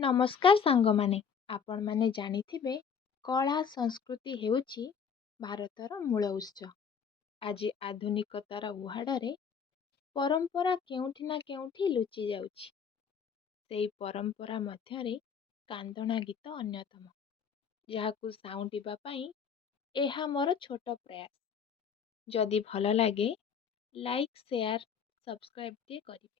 ନମସ୍କାର ସାଙ୍ଗମାନେ। ଆପଣମାନେ ଜାଣିଥିବେ କଳା ସଂସ୍କୃତି ହେଉଛି ଭାରତର ମୂଳ ଉତ୍ସ। ଆଜି ଆଧୁନିକତାର ଉହାଡ଼ରେ ପରମ୍ପରା କେଉଁଠି ନା କେଉଁଠି ଲୁଚି ଯାଉଛି। ସେହି ପରମ୍ପରା ମଧ୍ୟରେ କାନ୍ଦଣା ଗୀତ ଅନ୍ୟତମ, ଯାହାକୁ ସାଉଁଟିବା ପାଇଁ ଏହା ମୋର ଛୋଟ ପ୍ରୟାସ। ଯଦି ଭଲ ଲାଗେ ଲାଇକ୍ ସେୟାର ସବସ୍କ୍ରାଇବ୍ ଟିକେ କରିବେ।